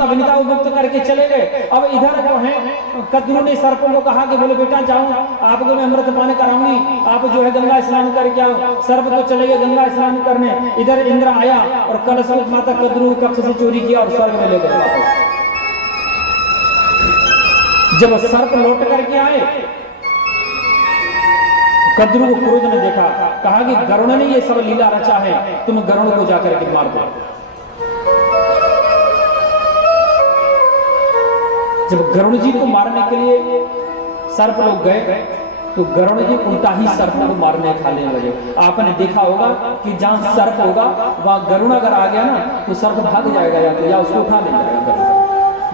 माता विनिता को मुक्त करके चले गए। अब इधर जो है कद्रू ने सर्पों को कहा कि बोले बेटा जाऊं, आपको मैं अमृत पान कराऊंगी, आप जो है गंगा स्नान करके आओ। सर्प तो चले गए गंगा स्नान करने। इधर इंद्र आया और कलश को माता कद्रू कक्ष से चोरी किया और स्वर्ग में ले गए वापस। जब सर्प लौट करके आए, कद्रू को क्रोध ने देखा, कहा कि गरुड़ ने ये सब लीला रचा है, तुम गरुड़ को जाकर के मार दो। जब गरुड़ जी को मारने के लिए सर्प लोग गए तो गरुड़ जी उल्टा ही सर्प को मारने खाने लगे। आपने देखा होगा कि जहां सर्प होगा वहां गरुड़ अगर आ गया ना तो सर्प भाग जाएगा या उसको उठा ले जाएगा।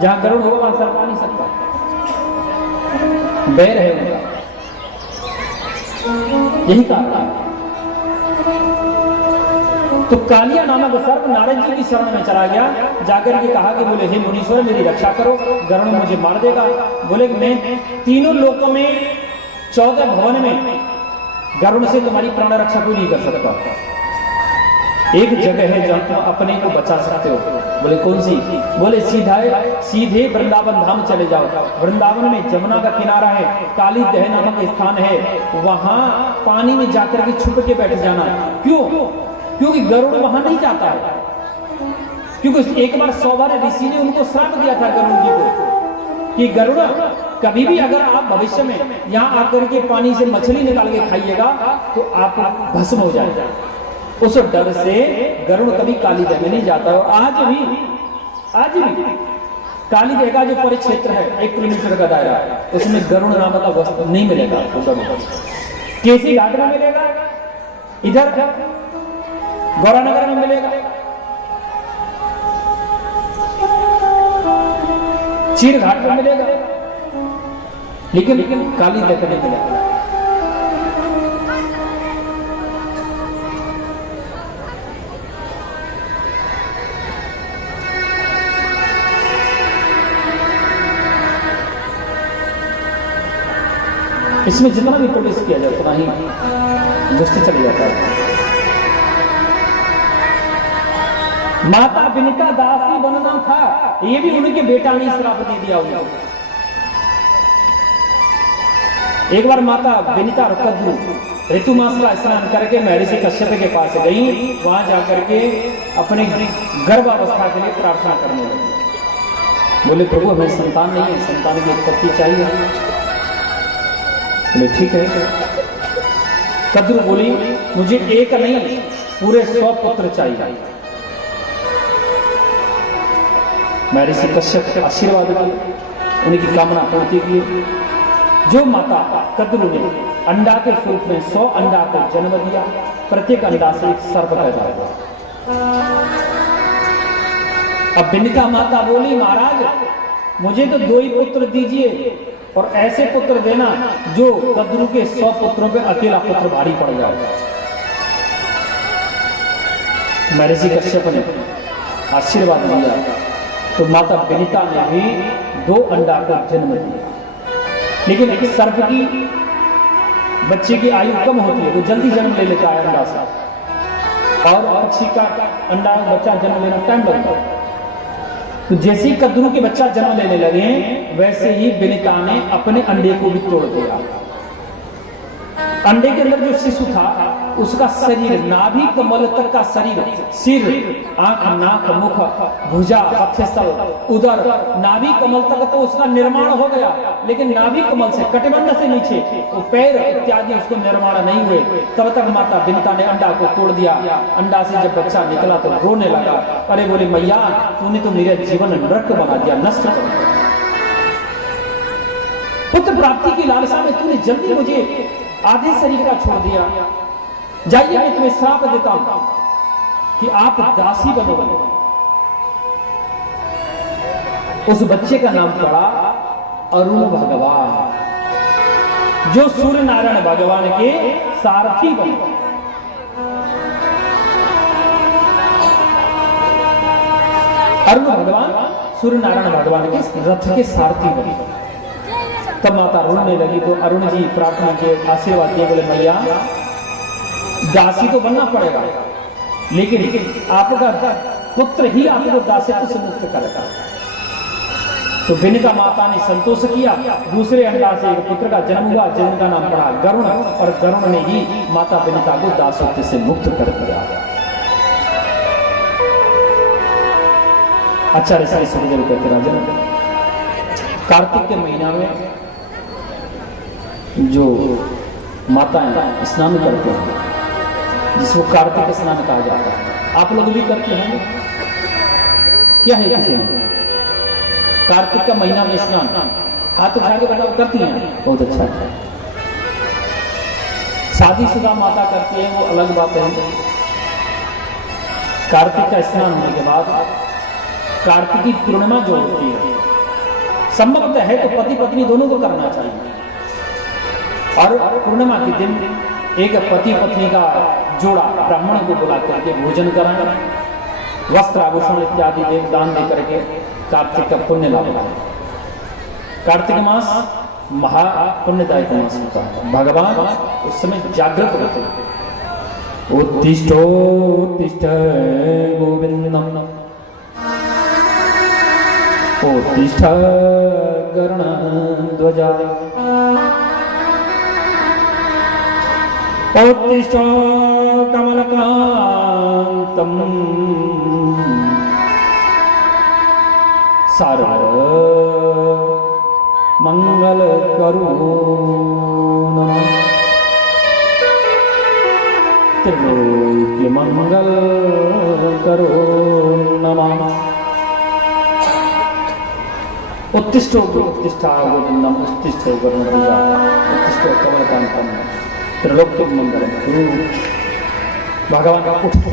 जहां गरुड़ होगा वहां सर्प आ नहीं सकता, बैर है उनका, यही कहा। तो कालिया नामक सर्प नारद जी की शरण में चला गया, जाकर के कहा कि बोले हे मुनीश्वर मेरी रक्षा करो, गरुड़ मुझे मार देगा। बोले मैं तीनों लोकों में 14 भवन में गरुड़ से तुम्हारी प्राण रक्षा कोई नहीं कर सकता। एक जगह है जहां तुम अपने को बचा सकते हो। बोले कौन सी? बोले सीधे वृंदावन धाम चले जाओ। वृंदावन में जमुना का किनारा है, काली दह नामक स्थान है, वहां पानी में जाकर के छुप के बैठ जाना। क्यों? क्योंकि गरुड़ वहां नहीं जाता है, क्योंकि एक बार सौभाग्य ऋषि ने उनको श्राप दिया था गरुड़ जी को कि गरुड़ कभी भी अगर आप भविष्य में यहाँ आकर के पानी से मछली निकाल के खाइएगा तो आप भस्म हो जाएगा। उस डर से गरुड़ कभी काली दह में नहीं जाता। और आज भी काली दह का जो परिक्षेत्र है 1 किलोमीटर का दायरा, उसमें गरुड़ नाम का वस्तु नहीं मिलेगा आपको। केसी घाट में मिलेगा, इधर गौरानगर में मिलेगा, चीर घाट में मिलेगा, लेकिन काली दह नहीं मिलेगा। इसमें जितना भी प्रवेश किया जाए उतना ही दुष्ट चले जाता है। माता विनिता दासी बनना था, ये भी उनके बेटा ने श्राप दे दिया उनको। एक बार माता विनिता और कद्रू ऋतुमास का स्नान करके महर्षि कश्यप के पास गई, वहां जाकर के अपने गर्भावस्था के लिए प्रार्थना करने लगी। बोले प्रभु हमें संतान नहीं है, संतान की उत्पत्ति चाहिए। बोले ठीक है। कद्रू बोली मुझे एक नहीं पूरे 100 पुत्र चाहिए। महर्षि कश्यप आशीर्वाद किए, उनकी कामना पूर्ति की। जो माता कद्रू ने अंडा के रूप में 100 अंडा को जन्म दिया, प्रत्येक अंडा से एक सर्प पैदा हुआ। अब विनिता माता बोली महाराज मुझे तो 2 ही पुत्र दीजिए, और ऐसे पुत्र देना जो कद्रू के 100 पुत्रों पे अकेला पुत्र भारी पड़ जाए। महर्षि कश्यप ने आशीर्वाद दिया तो माता विनिता ने भी 2 अंडा का जन्म दिया। लेकिन एक सर्प की बच्चे की आयु कम होती है, वो जल्दी जन्म ले लेता है अंडा से, और पक्षी का अंडा बच्चा जन्म लेना टाइम लगता है। तो जैसे ही कद्रू के बच्चा जन्म लेने लगे वैसे ही विनिता ने अपने अंडे को भी तोड़ दिया। अंडे के अंदर जो शिशु था उसका शरीर नाभि कमल तक का शरीर, सिर, आंख, नाक, मुख, भुजा, वक्षस्थल, उदर, नाभि कमल तक तो उसका निर्माण हो गया, लेकिन नाभि कमल से कटिबंध से नीचे वो पैर इत्यादि उसको निर्माण नहीं हुए। तब तक माता विनिता ने अंडा को तोड़ दिया। अंडा से जब बच्चा निकला तो रोने लगा, अरे बोले मैया तूने तो मेरा जीवन नरक बना दिया, नष्ट कर दिया। पुत्र प्राप्ति की लालसा में तूने जल्दी मुझे आधे शरीर का छोड़ दिया। जाइए मैं तुम्हें श्राप देता हूं कि आप दासी बनो। उस बच्चे का नाम पड़ा अरुण भगवान, जो सूर्य नारायण भगवान के सारथी बने। अरुण भगवान सूर्य नारायण भगवान के रथ के सारथी बने। तब माता रोने लगी तो अरुण जी प्रार्थना के आशीर्वाद दिए, बोले मैया दासी तो बनना पड़ेगा, लेकिन आपका पुत्र ही आपको दासित्व से मुक्त करेगा। तो विनिता माता ने संतोष किया, दूसरे अंडा से एक पुत्र का जन्म हुआ जिनका नाम पड़ा गरुण, और गरुण ने ही माता विनिता को दासत्व से मुक्त कर दिया। अच्छा ऋषि सुखदेव कहते राजन, कार्तिक के महीना में जो माताएं स्नान करते हैं, जिसको कार्तिक स्नान कहा जाता है, आप लोग भी करते हैं क्या है किसी में? कार्तिक का महीना में स्नान हाथ उठा के बताओ, करती हैं? बहुत अच्छा है। शादीशुदा माता करती है वो अलग बात है। कार्तिक का स्नान होने के बाद कार्तिकी पूर्णिमा जो होती है, संभवतः है तो पति पत्नी दोनों को करना चाहिए। और पूर्णिमा के दिन एक पति पत्नी का जोड़ा ब्राह्मण को बुला करके भोजन कराएं, वस्त्र आभूषण इत्यादि दान दे करके कार्तिक का पुण्य लाभ है। कार्तिक मास महा पुण्यदायक मास होता है। भगवान उस समय जागृत होते हैं। उत्तिष्ठोत्तिष्ठ गोविंदम उत्तिष्ठ गरुड़ध्वजा उत्तिष्ठ कमलकांतम सर्व मंगल करुण त्रिलोक्य मंगल करुण नमः। उत्तिष्ठो उत्तिष्ठा गोविंदम उत्तिष्ठो गरुड़ध्वजा उत्तिष्ठो कमलकांतम त्रिलोक्य मंगल करुण। भगवान का उठते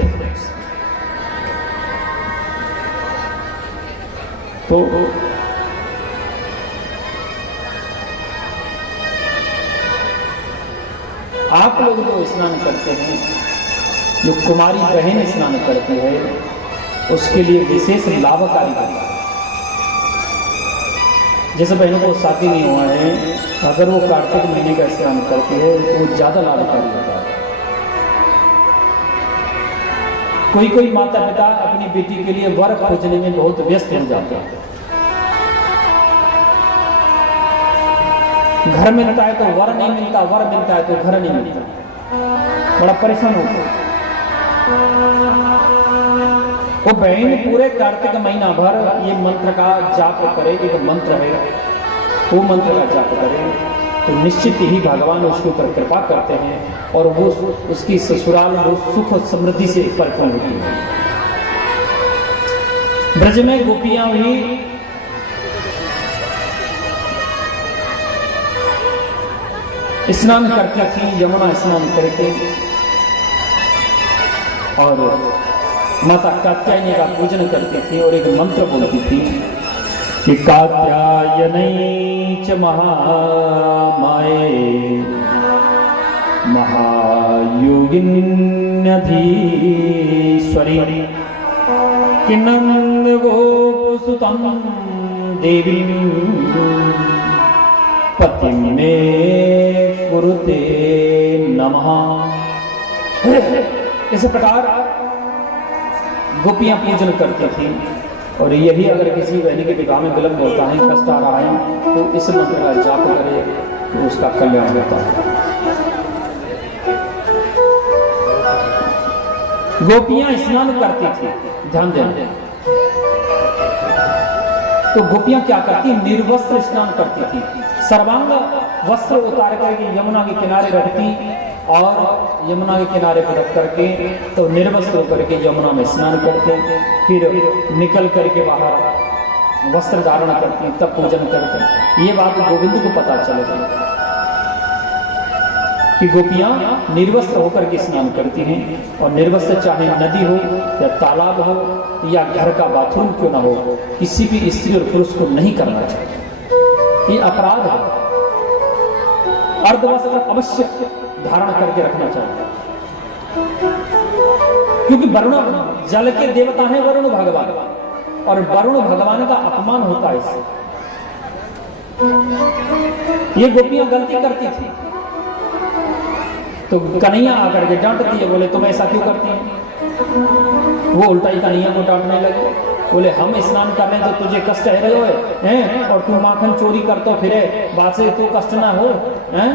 तो आप लोग जो स्नान करते हैं, जो कुमारी बहन स्नान करती है, उसके लिए विशेष लाभकारी होता है। जैसे बहनों को शादी नहीं हुआ है, अगर वो कार्तिक महीने का स्नान करती है तो वो ज्यादा लाभकारी होता है। कोई कोई माता पिता अपनी बेटी के लिए वर खोजने में बहुत व्यस्त हो जाते हैं। घर मिलता है तो वर नहीं मिलता, वर मिलता है तो घर नहीं मिलता, बड़ा परेशान होता है। वो बहन पूरे कार्तिक महीना भर ये मंत्र का जाप करे, एक मंत्र है, वो मंत्र का जाप करे तो निश्चित ही भगवान उसके ऊपर कृपा करते हैं और वो उसकी ससुराल वो सुख और समृद्धि से परिपूर्ण होती है। ब्रज में गोपियां भी स्नान करती थी, यमुना स्नान करके, और माता कात्यायनी का पूजन करती थी और एक मंत्र बोलती थी कि कात्यायनी च महामाये महायोगिन्यधीश्वरी कि नंद गोपसुतं देवी पति में कुरुते नमः। इस प्रकार गोपियां पूजन करती थी और यही अगर किसी बहन के विवाह में विलंब होता है, कष्ट आ रहा है, तो इस मंत्र का जाप करे तो उसका कल्याण होता है। गोपियां स्नान करती थी, ध्यान दें, तो गोपियां क्या करती, निर्वस्त्र स्नान करती थी, सर्वांग वस्त्र उतार करके यमुना के किनारे रखती और यमुना के किनारे पर रख करके तो निर्वस्त्र होकर के यमुना में स्नान करते, फिर निकल करके बाहर वस्त्र धारण करती, तब पूजन करते। ये बात गोविंद को पता चलेगा कि गोपियां निर्वस्त्र होकर के स्नान करती हैं, और निर्वस्त्र चाहे नदी हो या तालाब हो या घर का बाथरूम क्यों ना हो, किसी भी स्त्री और पुरुष को नहीं करना चाहिए, ये अपराध है। अर्धवस्त्र अवश्य धारण करके रखना चाहिए, क्योंकि वरुण जल के देवता हैं, वरुण भगवान, और वरुण भगवान का अपमान होता है इससे। ये गोपियां गलती करती थी तो कन्हैया आकर के डांटती है, बोले तुम ऐसा क्यों करती हैं? वो उल्टा ही कन्हैया को डांटने लगे, बोले हम स्नान कर रहे हैं तो तुझे कष्ट है रहे हो हैं, और तू माखन चोरी करतो फिरे, बात से तू कष्ट ना हो हैं?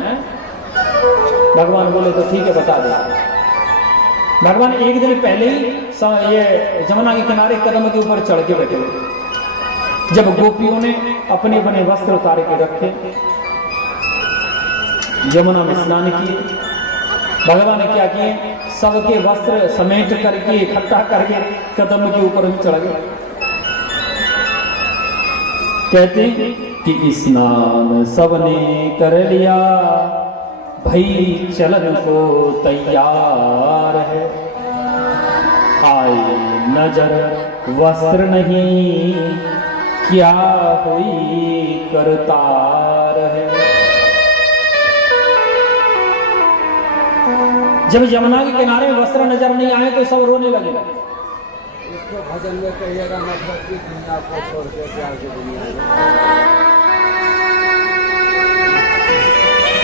भगवान बोले तो ठीक है बता दे। भगवान एक दिन पहले ही ये जमुना के किनारे कदम के ऊपर चढ़ के बैठे हुए। जब गोपियों ने अपने बने वस्त्र उतार के रखे, यमुना में स्नान किए, भगवान ने क्या किए, सबके वस्त्र समेट करके इकट्ठा करके कदम के ऊपर भी चढ़ गए। कहते कि स्नान सबने कर लिया, भई चलन को तैयार है, आए नजर वस्त्र नहीं, क्या हुई करतार है। जब यमुना के किनारे वस्त्र नजर नहीं आए तो सब रोने लगे। इसको भजन में कहिएगा मतलब कि दुनिया को छोड़ के प्यार की दुनिया में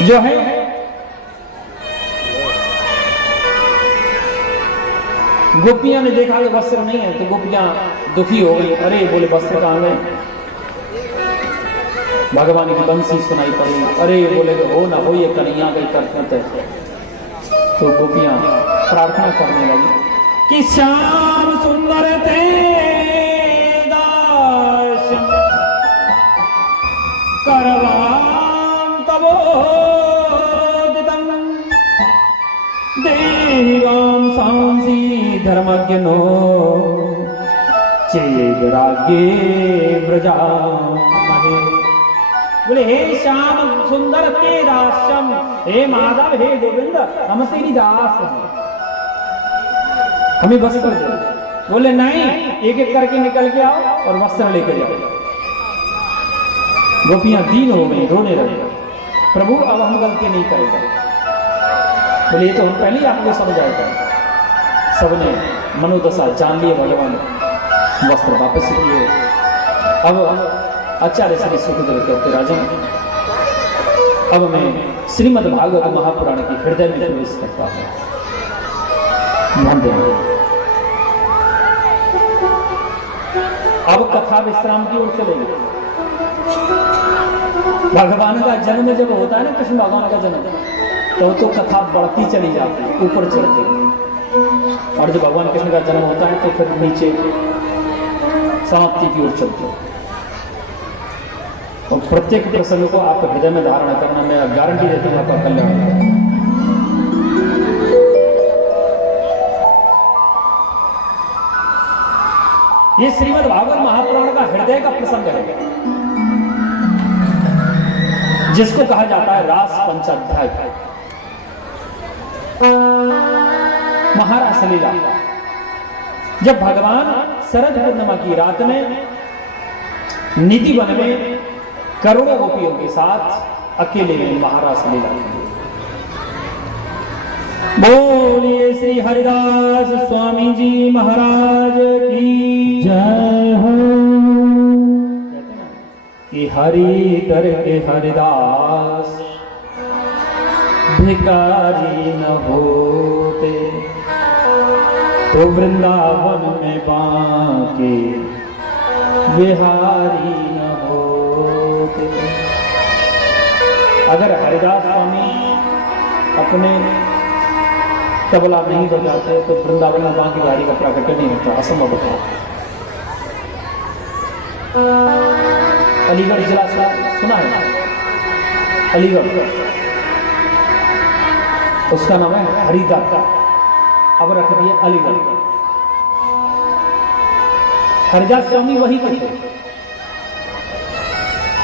जो है गोपियां ने देखा कि वस्त्र नहीं है तो गोपियां दुखी हो गई। अरे बोले वस्त्र कहां गए? भगवान की बंसी सुनाई पड़ी। अरे बोले हो ना हो ये कन्हैया गई करत है। तो गोपियां प्रार्थना करने लगी कि श्याम सुंदर ते दास करवाम तबो देवाम सांसी धर्मज्ञनो चेद रागे ब्रजा। बोले हे श्याम सुंदर तेरा श्याम, हे माधव हे गोविंद, हम तेरी दास हैं, हमें वस्त्र दो। बोले नहीं, एक एक करके निकल के आओ और वस्त्र लेकर जाओ। गोपियां दीन हो गई, रोने लगी। प्रभु अब हम गलती नहीं करेंगे। बोले ये तो हम पहले ही आपको समझाएगा। सबने मनोदशा जान लिए, भगवान वस्त्र वापस किए। अब आचार्य श्री सुखदेव कहते राजन, अब मैं श्रीमद् भागवत महापुराण के हृदय में प्रवेश करता हूं। ध्यान देना, अब कथा विश्राम की ओर चलेगी। भगवान का जन्म जब होता है ना, कृष्ण भगवान का जन्म, तो कथा बढ़ती चली जाती है, ऊपर चढ़ती है। और जब भगवान कृष्ण का जन्म होता है तो फिर नीचे समाप्ति की ओर चलती है। और प्रत्येक प्रसंग को आप हृदय में धारण करना, मैं गारंटी देता हूं आपका कल्याण होगा। ये श्रीमद् भागवत महापुराण का हृदय का प्रसंग है, जिसको कहा जाता है रास पंचाध्याय, महारास लीला। जब भगवान शरद पूर्णिमा की रात में निधि वन में करोड़ों गोपियों के साथ अकेले में महारास लीला की। बोलिए श्री हरिदास स्वामी जी महाराज की जय हो। कि हरि दर के हरिदास भिखारी न होते, तो वृंदावन में बांके बिहारी न होते। अगर हरिदास स्वामी अपने तबला नहीं बजाते तो वृंदावन में बांके बिहारी का प्राकट्य नहीं होता, असंभव होता। अलीगढ़ जिला सुना है, अलीगढ़, उसका नाम है हरिदास, अब रख दिया अलीगढ़। हरिदास स्वामी वही थे।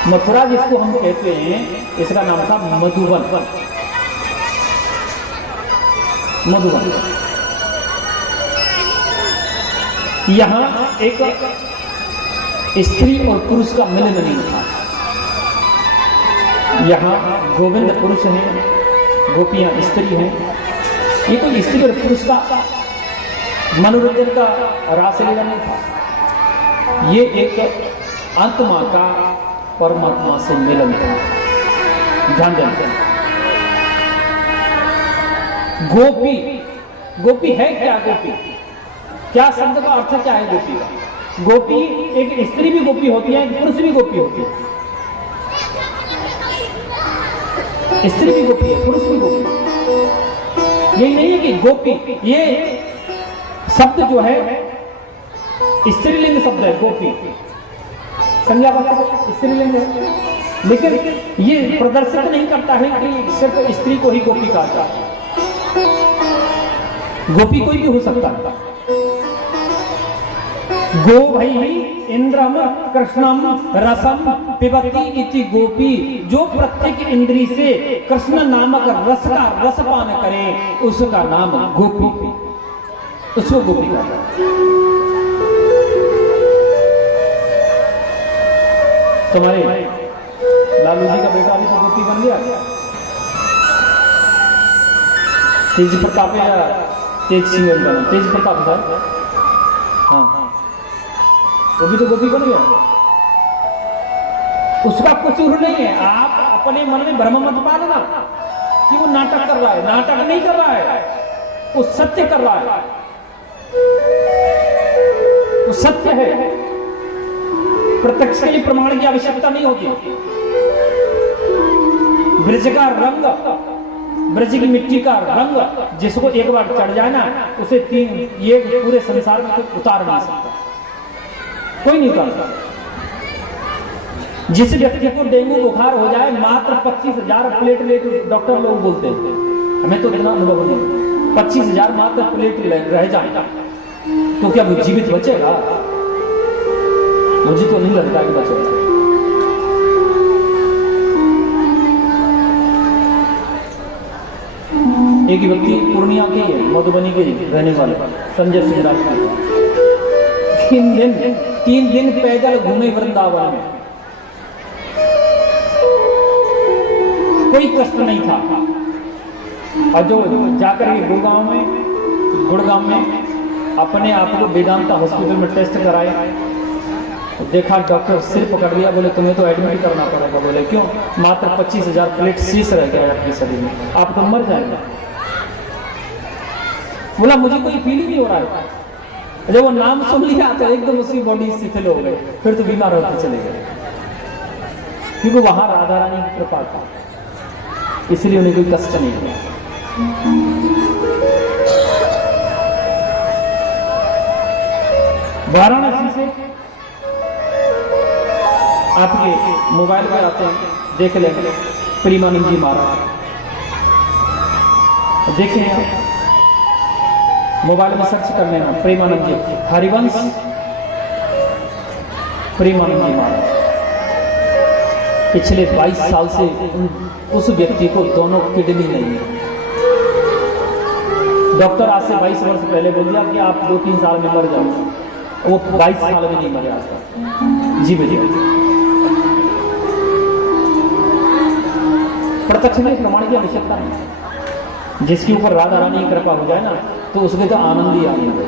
मथुरा जिसको हम कहते हैं, इसका नाम था मधुवन। मधुवन यहां एक स्त्री और पुरुष का मिलन नहीं था। यहां गोविंद पुरुष हैं, गोपियां स्त्री हैं। ये कोई स्त्री और पुरुष का मनोरंजन का रासलीला नहीं था। ये एक आत्मा का परमात्मा से मिलन था। ध्यान दें, गोपी, गोपी है क्या? गोपी क्या शब्द का अर्थ क्या है? गोपी का गोपी एक स्त्री भी गोपी होती है, एक पुरुष भी गोपी होती है। स्त्री भी गोपी है, पुरुष भी गोपी है। यही नहीं है कि गोपी, ये शब्द जो है स्त्रीलिंग शब्द है गोपी, संज्ञा वाचक स्त्रीलिंग है, लेकिन ये प्रदर्शित नहीं करता है कि सिर्फ स्त्री को ही गोपी कहा जाता है। गोपी कोई भी हो सकता है। गो भई इंद्रम कृष्णम रसम पिबती इति गोपी, जो प्रत्येक इंद्री से कृष्ण नामक रस का रसपान करे उसका नाम गोपी, उसको गोपी कहते हैं। तुम्हारे लालू जी का बेटा भी तो गोपी बन गया, तेज प्रताप या तेज सिंह बना, तेज प्रताप सर, हाँ वो भी तो गोपी बन गया। उसका कसूर नहीं है। आप अपने मन में भ्रम मत पालना कि वो नाटक कर रहा है, नाटक नहीं कर रहा है, वो सत्य कर रहा है, वो सत्य है। प्रत्यक्ष के लिए प्रमाण की आवश्यकता नहीं होती। ब्रज का रंग, ब्रज की मिट्टी का रंग जिसको एक बार चढ़ जाए ना, उसे ये पूरे संसार में कोई उतार नहीं सकता, कोई नहीं उतार सकता। जिस व्यक्ति को डेंगू बुखार हो जाए, मात्र 25,000 प्लेटलेट डॉक्टर लोग बोलते हैं, हमें तो इतना अनुभव नहीं, 25,000 मात्र प्लेट रह जाए तो क्या वो जीवित बचेगा? मुझे तो नहीं लगता कि बचेगा। एक व्यक्ति पूर्णिया के मधुबनी के रहने वाले संजय सिंह राजपूत 3 दिन पैदल घूमे वृंदावन में, कोई कष्ट नहीं था। और जो जाकर के गुड़गांव में अपने आप को वेदांता हॉस्पिटल में टेस्ट कराए, देखा डॉक्टर सिर पकड़ लिया, बोले तुम्हें तो एडमिट करना पड़ेगा। बोले क्यों? मात्र 25,000 प्लेट शेष रह गया आपके शरीर में, आप तो मर जाएंगे। बोला मुझे कोई फील ही नहीं हो रहा है। जब वो नाम सुन लिया तो एकदम उसकी बॉडी शिथिल हो गई, फिर तो बीमार होते चले गए, क्योंकि वहां राधा रानी की कृपा था, इसलिए उन्हें कोई कष्ट नहीं हुआ। वाराणसी से आपके मोबाइल पर आते हैं, देख लेंगे प्रेमानंद जी महाराज, देखें आप मोबाइल में सर्च कर लेना प्रेमानंद जी, हरिवंश प्रेमानंद जी महाराज। पिछले 22 साल से उस व्यक्ति को दोनों किडनी नहीं है। डॉक्टर आज से 22 वर्ष पहले बोल दिया कि आप 2-3 साल में मर जाओ, वो 22 साल में नहीं मरे आज तक। जी भैया, प्रत्यक्ष में प्रमाण की आवश्यकता नहीं। जिसके ऊपर राधा रानी की कृपा हो जाए ना, तो उसके तो आनंद ही आनंद है।